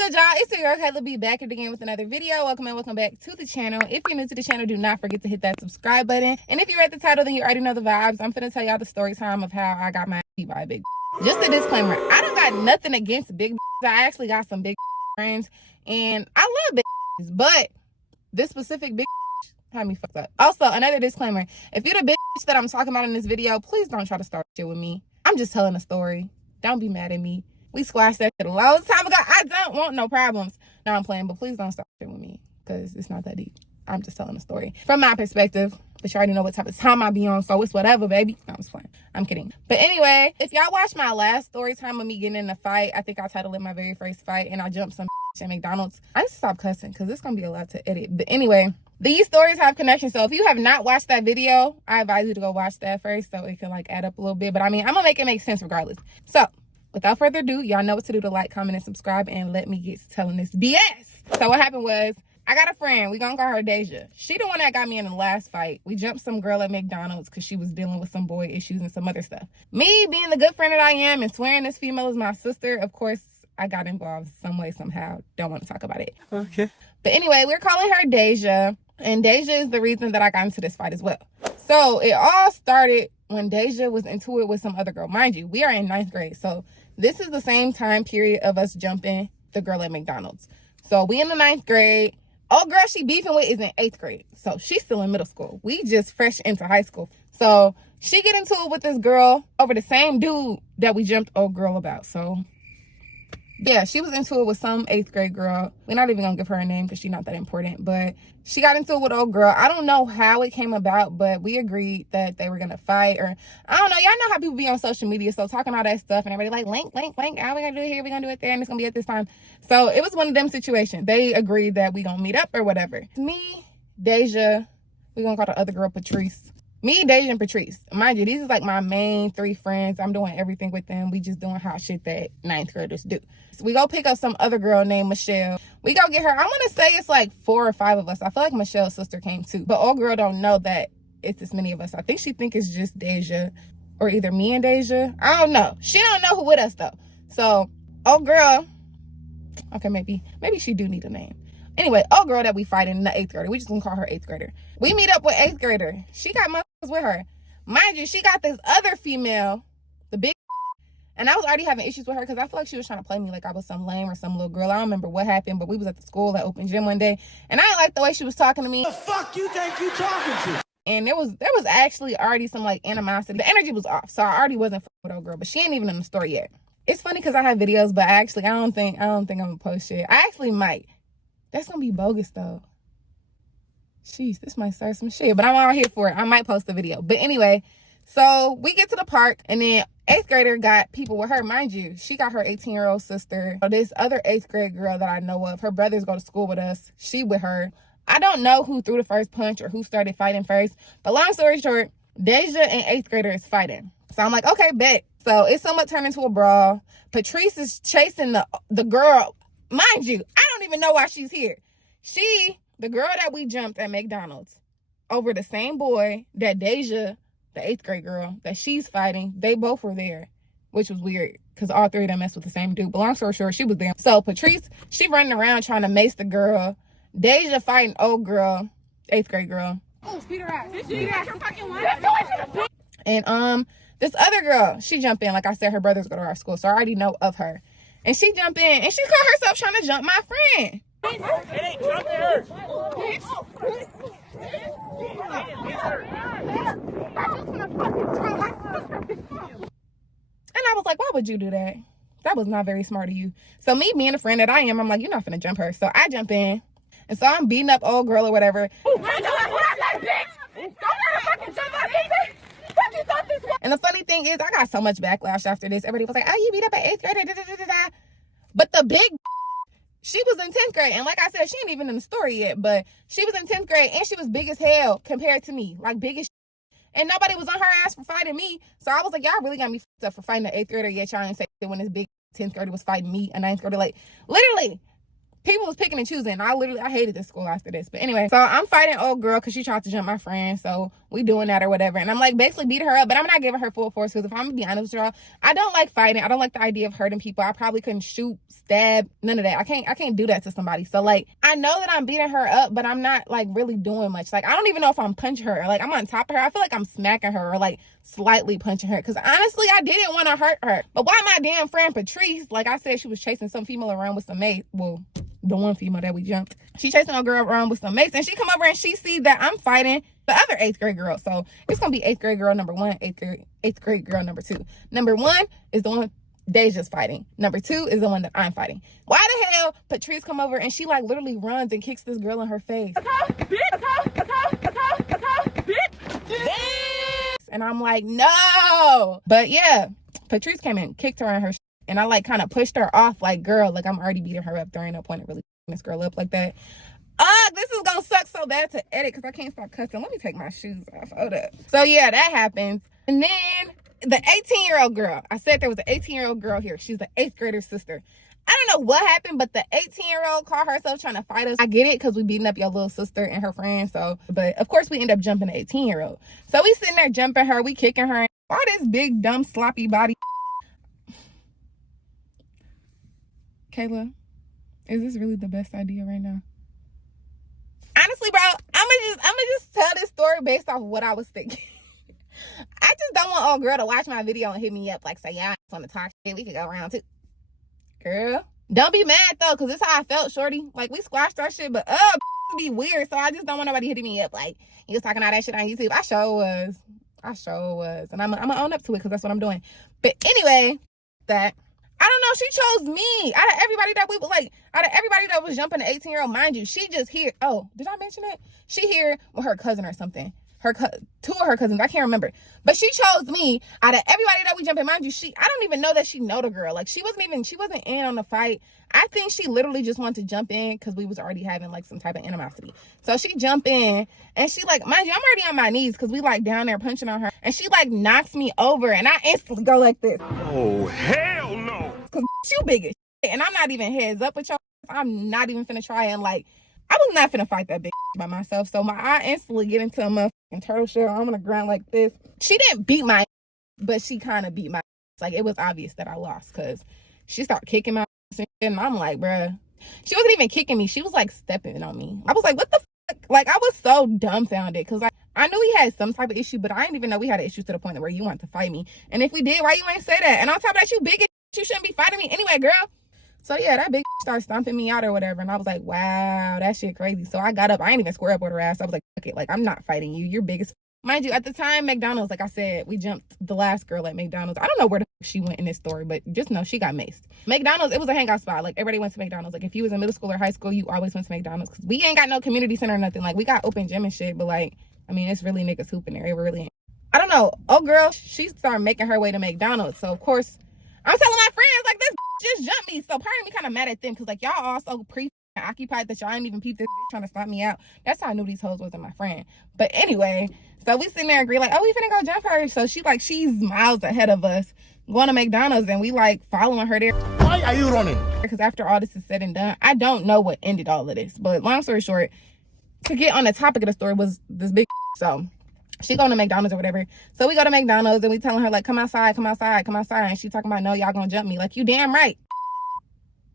good, y'all? It's your girl Kaylaa back again with another video. Welcome and welcome back to the channel. If you're new to the channel, do not forget to hit that subscribe button. And if you read the title, then you already know the vibes. I'm finna tell y'all the story time of how I got my beat by a big. Just a disclaimer, I don't got nothing against big. I actually got some big friends, and I love big, but this specific big had me fucked up. Also, another disclaimer: if you're the big that I'm talking about in this video, please don't try to start shit with me. I'm just telling a story. Don't be mad at me. We squashed that shit a long time ago. I don't want no problems. No, I'm playing, but please don't start shit with me because it's not that deep. I'm just telling a story from my perspective. But you already know what type of time I be on, so it's whatever, baby. No, I'm just playing. I'm kidding. But anyway, if y'all watched my last story time of me getting in a fight, I think I titled it my very first fight, and I jumped some at McDonald's. I need to stop cussing because it's going to be a lot to edit. But anyway, these stories have connection. So if you have not watched that video, I advise you to go watch that first so it can like add up a little bit. But I mean, I'm going to make it make sense regardless. So without further ado, y'all know what to do to like, comment, and subscribe, and let me get to telling this BS. So what happened was, I got a friend. We gonna call her Deja. She the one that got me in the last fight. We jumped some girl at McDonald's because she was dealing with some boy issues and some other stuff. Me being the good friend that I am and swearing this female is my sister, of course, I got involved some way, somehow. Don't want to talk about it. Okay. But anyway, we're calling her Deja, and Deja is the reason that I got into this fight as well. So it all started when Deja was into it with some other girl. Mind you, we are in 9th grade. So this is the same time period of us jumping the girl at McDonald's. So we in the 9th grade. Oh, girl she beefing with is in 8th grade. So she's still in middle school. We just fresh into high school. So she get into it with this girl over the same dude that we jumped old girl about. So yeah, she was into it with some 8th grade girl. We're not even gonna give her a name because she's not that important. But she got into it with old girl. I don't know how it came about, but we agreed that they were gonna fight. Or I don't know. Y'all know how people be on social media. So talking all that stuff and everybody like, link. How we gonna do it here? We gonna do it there. And it's gonna be at this time. So it was one of them situations. They agreed that we gonna meet up or whatever. Me, Deja, we gonna call the other girl Patrice. Me, Deja, and Patrice. Mind you, these is like my main 3 friends. I'm doing everything with them. We just doing hot shit that 9th graders do. So we go pick up some other girl named Michelle. We go get her. I want to say it's like 4 or 5 of us. I feel like Michelle's sister came too. But old girl don't know that it's this many of us. I think she think it's just Deja or either me and Deja. I don't know. She don't know who with us though. So old girl. Okay, maybe she do need a name. Anyway, old girl that we fight in the 8th grader. We just gonna call her 8th grader. We meet up with 8th grader. She got motherfuckers with her. Mind you, she got this other female, the big, and I was already having issues with her because I feel like she was trying to play me like I was some lame or some little girl. I don't remember what happened, but we was at the school at open gym one day, and I didn't like the way she was talking to me. The fuck you think you talking to? And there was actually already some like animosity. The energy was off, so I already wasn't with old girl, but she ain't even in the store yet. It's funny because I have videos, but I don't think I'm gonna post shit. I actually might. That's gonna be bogus though. Jeez, this might start some shit, but I'm all here for it. I might post the video. But anyway, so we get to the park, and then 8th grader got people with her. Mind you, she got her 18-year-old sister. This other 8th grade girl that I know of, her brothers go to school with us. She with her. I don't know who threw the first punch or who started fighting first. But long story short, Deja and 8th grader is fighting. So I'm like, okay, bet. So it's somewhat turned into a brawl. Patrice is chasing the girl. Mind you, I don't even know why she's here. The girl that we jumped at McDonald's over the same boy that Deja, the 8th grade girl, that she's fighting, they both were there, which was weird because all 3 of them messed with the same dude. But long story short, she was there. So Patrice, she running around trying to mace the girl. Deja fighting old girl, 8th grade girl. Oh, beat her ass. Beat her ass. You're fucking lying. And this other girl, she jumped in. Like I said, her brothers go to our school, so I already know of her. And she jumped in, and she caught herself trying to jump my friend. It ain't jumping her. And I was like, why would you do that? That was not very smart of you. So me being a friend that I am, I'm like, you're not finna jump her. So I jump in. And so I'm beating up old girl or whatever. And the funny thing is, I got so much backlash after this. Everybody was like, oh, you beat up an 8th grader. But the big, she was in 10th grade. And like I said, she ain't even in the story yet. But she was in 10th grade, and she was big as hell compared to me. Like, big as and nobody was on her ass for fighting me. So I was like, y'all really got me fucked up for fighting an 8th grader. Yet y'all didn't say when this big 10th grader was fighting me, a 9th grader. Like, literally, people was picking and choosing. I hated this school after this. But anyway, so I'm fighting old girl because she tried to jump my friend. So we doing that or whatever. And I'm like basically beating her up, but I'm not giving her full force because if I'm gonna be honest with y'all, I don't like fighting. I don't like the idea of hurting people. I probably couldn't shoot, stab, none of that. I can't do that to somebody. So like I know that I'm beating her up, but I'm not like really doing much. Like I don't even know if I'm punching her or like I'm on top of her. I feel like I'm smacking her or like slightly punching her because honestly I didn't want to hurt her. But why my damn friend Patrice, like I said, she was chasing some female around with some mace. Well, the one female that we jumped, she chasing a girl around with some mace, and she come over and she see that I'm fighting the other 8th grade girl. So it's gonna be 8th grade girl number 1, 8th grade girl number 2. Number 1 is the one Deja's fighting. Number 2 is the one that I'm fighting. Why the hell Patrice come over and she like literally runs and kicks this girl in her face? And I'm like, no. But yeah, Patrice came and kicked her in her and I like kind of pushed her off like, girl, like I'm already beating her up. There ain't no point in really this girl up like that. This is gonna suck so bad to edit because I can't stop cussing. Let me take my shoes off. Hold up. So yeah, that happens. And then the 18-year-old girl. I said there was an 18-year-old girl here. She's the 8th grader sister. I don't know what happened, but the 18-year-old called herself trying to fight us. I get it because we beating up your little sister and her friend. So, but of course we end up jumping the 18-year-old. So we sitting there jumping her, we kicking her. All this big, dumb, sloppy body. Kaylaa, is this really the best idea right now? Honestly, bro, I'ma just tell this story based off what I was thinking. I just don't want old girl to watch my video and hit me up like, say, yeah, I just want to talk shit. We could go around too. Girl, don't be mad though, because this is how I felt, shorty. Like, we squashed our shit, but be weird. So I just don't want nobody hitting me up like, you was talking all that shit on YouTube. I sure was. And I'm gonna own up to it because that's what I'm doing. But anyway, that. I don't know. She chose me out of everybody that was jumping the 18-year-old. Mind you, she just here. Oh, did I mention it? She here with her cousin or something. Two of her cousins. I can't remember. But she chose me out of everybody that we jumping. Mind you, I don't even know that she know the girl. Like she wasn't in on the fight. I think she literally just wanted to jump in because we was already having like some type of animosity. So she jumped in and she like, mind you, I'm already on my knees because we like down there punching on her. And she like knocks me over and I instantly go like this. Oh, hell no. Because you big as shit. And I'm not even heads up with y'all. I'm not even finna try and like, I was not finna fight that bitch by myself. So I instantly get into a motherfucking turtle shell. I'm gonna grind like this. She didn't beat my, but she kind of beat my. Like it was obvious that I lost because she started kicking my and I'm like, bruh. She wasn't even kicking me. She was like stepping on me. I was like, what the fuck? Like I was so dumbfounded because I knew we had some type of issue, but I didn't even know we had an issue to the point where you want to fight me. And if we did, why you ain't say that? And on top of that, you big as you shouldn't be fighting me anyway, girl. So yeah, that big started stomping me out or whatever. And I was like, wow, that shit crazy. So I got up. I ain't even square up with her ass. I was like, fuck it. Like, I'm not fighting you. You're big as. Mind you, at the time, McDonald's, like I said, we jumped the last girl at McDonald's. I don't know where the fuck she went in this story, but just know she got maced. McDonald's, it was a hangout spot. Like, everybody went to McDonald's. Like, if you was in middle school or high school, you always went to McDonald's. Because we ain't got no community center or nothing. Like, we got open gym and shit, but like, I mean, it's really niggas hooping there. It really ain't. I don't know. Oh, girl, she started making her way to McDonald's. So, of course, I'm telling my friends, like, this just jumped me. So part of me kind of mad at them because like y'all also occupied that y'all ain't even peep this trying to stop me out. That's how I knew these hoes wasn't my friend. But anyway, so we sitting there agree like, oh, we finna go jump her. So she's miles ahead of us going to McDonald's and we like following her there. Why are you running? Because after all this is said and done, I don't know what ended all of this. But long story short, to get on the topic of the story was this big so she going to McDonald's or whatever. So we go to McDonald's and we telling her like, come outside. And she talking about, no, y'all gonna jump me. Like, you damn right.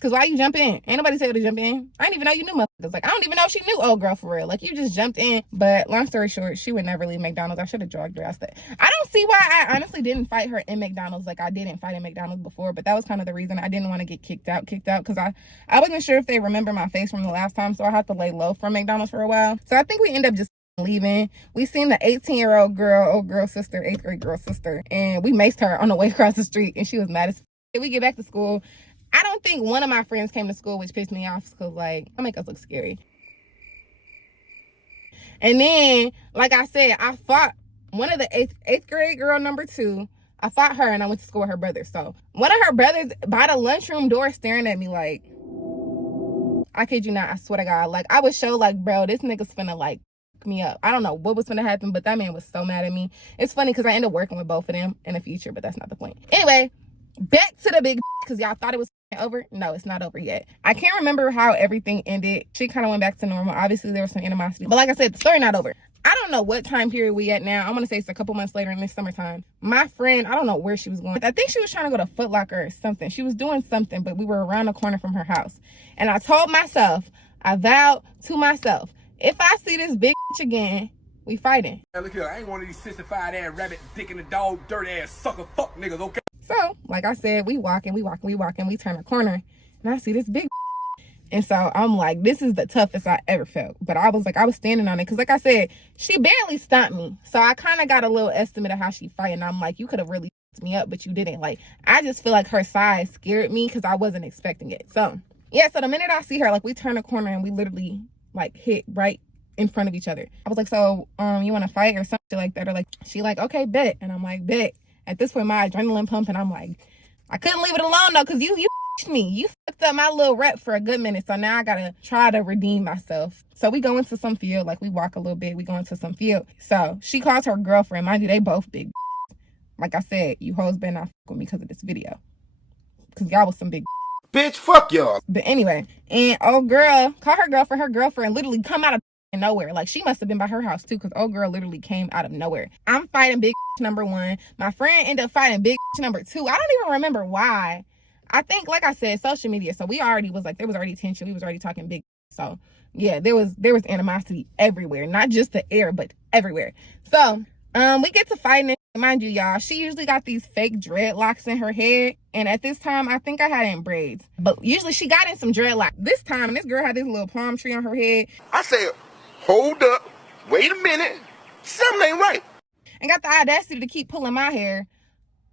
Cause why you jump in? Ain't nobody said to jump in. I didn't even know you knew motherfuckers. Like, I don't even know if she knew old girl for real. Like, you just jumped in. But long story short, she would never leave McDonald's. I should have dragged her out there. I don't see why I honestly didn't fight her in McDonald's. Like, I didn't fight in McDonald's before. But that was kind of the reason I didn't want to get kicked out. Because I wasn't sure if they remember my face from the last time. So I had to lay low from McDonald's for a while. So I think we end up just leaving. We seen the 18-year-old girl, old girl sister, 8th grade girl sister. And we maced her on the way across the street. And she was mad as f. We get back to school. I don't think one of my friends came to school, which pissed me off because, like, I make us look scary. And then, like I said, I fought one of the eighth grade girl number 2. I fought her and I went to school with her brother. So one of her brothers by the lunchroom door staring at me like, I kid you not, I swear to God. Like, I would show like, bro, this nigga's finna like me up. I don't know what was finna happen, but that man was so mad at me. It's funny because I ended up working with both of them in the future, but that's not the point. Anyway, back to the big because y'all thought it was over. No, it's not over yet. I can't remember how everything ended. She kind of went back to normal. Obviously there was some animosity, but like I said, the story not over. I don't know what time period we at now. I want to say it's a couple months later in this summertime. My friend, I don't know where she was going. I think she was trying to go to Foot Locker or something. She was doing something, but we were around the corner from her house. And I told myself, I vowed to myself, if I see this big again, we fighting. Now look here, I ain't one of these 65 ass rabbit, dick in the dog, dirty ass sucker fuck niggas, okay? So, like I said, we walking, we turn a corner, and I see this big. And so I'm like, this is the toughest I ever felt. But I was standing on it. Because like I said, she barely stopped me. So I kind of got a little estimate of how she fight. And I'm like, you could have really fucked me up, but you didn't. Like, I just feel like her size scared me because I wasn't expecting it. So, yeah. So the minute I see her, like, we turn a corner and we literally, like, hit right in front of each other. I was like, so, you want to fight or something like that? Or like, she like, okay, bet. And I'm like, bet. At this point, my adrenaline pumping. I'm like, I couldn't leave it alone, though, because you me. You fucked up my little rep for a good minute, so now I gotta try to redeem myself. So we go into some field, like we walk a little bit, we go into some field. So she calls her girlfriend. Mind you, they both big. Like I said, you hoes better not fuck with me because of this video. Because y'all was some big. Bitch, fuck y'all. But anyway, and old girl, call her girlfriend literally come out of nowhere. Like, she must have been by her house too, because old girl literally came out of nowhere. I'm fighting big number one. My friend ended up fighting big number two. I don't even remember why. I think, like I said, social media. So we already was like, there was already tension. We was already talking big. So yeah, there was animosity everywhere, not just the air, but everywhere. So we get to fighting. Mind you, y'all, she usually got these fake dreadlocks in her head, and at this time I think I had it in braids, but usually she got in some dreadlocks. This time this girl had this little palm tree on her head. I said, hold up, wait a minute, something ain't right. And got the audacity to keep pulling my hair.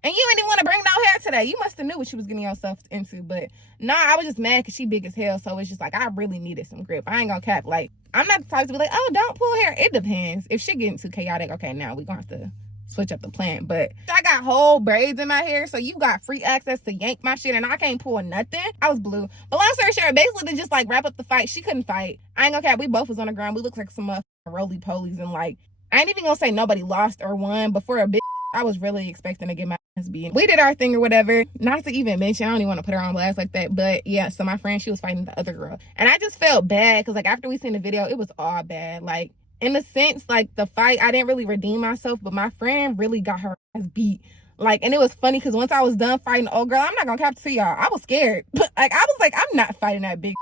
And you didn't even want to bring no hair today. You must have knew what you was getting yourself into. But nah, I was just mad because she big as hell. So it's just like, I really needed some grip. I ain't gonna cap. Like, I'm not the type to be like, oh, don't pull hair. It depends. If shit getting too chaotic, okay, now we gonna have to switch up the plan. But I got whole braids in my hair, so you got free access to yank my shit, and I can't pull nothing. I was blue. But long story short, basically to just like wrap up the fight, she couldn't fight. I ain't gonna cap. We both was on the ground. We looked like some roly-polies, and like, I ain't even gonna say nobody lost or won, but for a bit, I was really expecting to get my ass beat. We did our thing or whatever. Not to even mention, I don't even want to put her on blast like that. But yeah, so my friend, she was fighting the other girl. And I just felt bad because like after we seen the video, it was all bad. Like, in a sense, like the fight, I didn't really redeem myself, but my friend really got her ass beat. Like, and it was funny because once I was done fighting the old girl, I'm not gonna cap to y'all, I was scared. But like, I was like, I'm not fighting that big.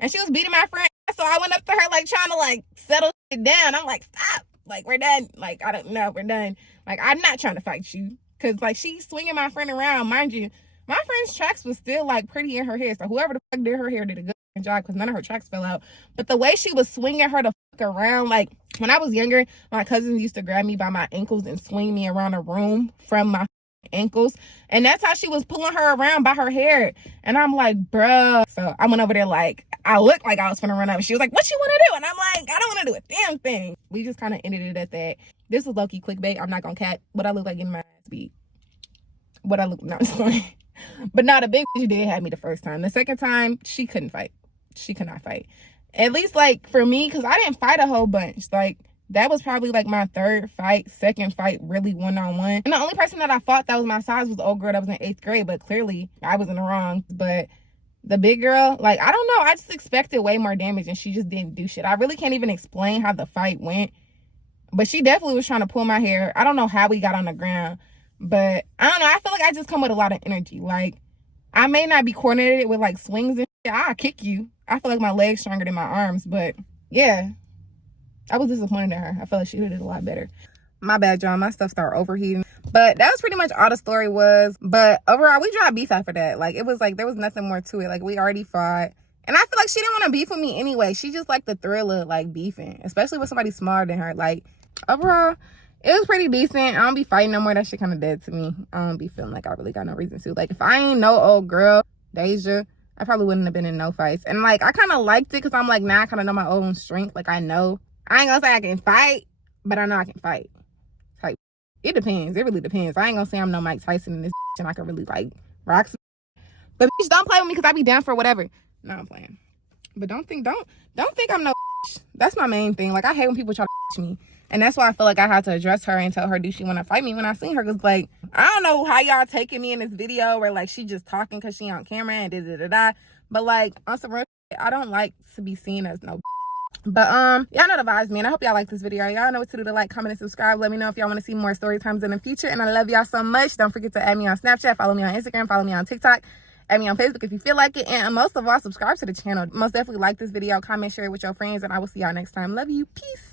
And she was beating my friend. So I went up to her like trying to like settle it down. I'm like, stop. Like, we're done. Like, I don't know, we're done. Like, I'm not trying to fight you. Because, like, she's swinging my friend around. Mind you, my friend's tracks was still, like, pretty in her hair. So whoever the fuck did her hair did a good job because none of her tracks fell out. But the way she was swinging her the fuck around, like, when I was younger, my cousins used to grab me by my ankles and swing me around a room from my ankles. And that's how she was pulling her around by her hair. And I'm like, bruh. So I went over there like, I looked like I was gonna run up. She was like, what you want to do? And I'm like, I don't want to do a damn thing. We just kind of ended it at that. This was low-key clickbait. I'm not gonna cap what I look like getting my ass beat. What I look, no, I'm just playing. But not a big bitch did have me the first time. The second time, she couldn't fight. She could not fight. At least like for me, because I didn't fight a whole bunch. Like, that was probably like my third fight, second fight, really one-on-one. And the only person that I fought that was my size was the old girl that was in 8th grade. But clearly, I was in the wrong. But the big girl, like, I don't know. I just expected way more damage and she just didn't do shit. I really can't even explain how the fight went. But she definitely was trying to pull my hair. I don't know how we got on the ground. But I don't know. I feel like I just come with a lot of energy. Like, I may not be coordinated with like swings and shit. I'll kick you. I feel like my legs stronger than my arms. But yeah, I was disappointed in her. I felt like she did it a lot better. My bad, John. My stuff started overheating. But that was pretty much all the story was. But overall, we dropped beef after that. Like, it was like, there was nothing more to it. Like, we already fought. And I feel like she didn't want to beef with me anyway. She just liked the thrill of, like, beefing. Especially with somebody smaller than her. Like, overall, it was pretty decent. I don't be fighting no more. That shit kind of dead to me. I don't be feeling like I really got no reason to. Like, if I ain't no old girl, Deja, I probably wouldn't have been in no fights. And, like, I kind of liked it because I'm like, now I kind of know my own strength. Like, I know. I ain't gonna say I can fight, but I know I can fight. Like, it depends. It really depends. I ain't gonna say I'm no Mike Tyson in this and I can really, like, rock some. But bitch, don't play with me because I be down for whatever. No, I'm playing. But don't think I'm no bitch. That's my main thing. Like, I hate when people try to me. And that's why I feel like I had to address her and tell her, do she want to fight me when I seen her? Because, like, I don't know how y'all taking me in this video where, like, she just talking because she on camera and da-da-da-da. But, like, on some real shit, I don't like to be seen as no But y'all know the vibes, man. I hope y'all like this video. Y'all know what to do to like, comment, and subscribe. Let me know if y'all want to see more story times in the future. And I love y'all so much. Don't forget to add me on Snapchat, follow me on Instagram, follow me on TikTok, add me on Facebook if you feel like it. And most of all, subscribe to the channel. Most definitely like this video, comment, share it with your friends, and I will see y'all next time. Love you. Peace.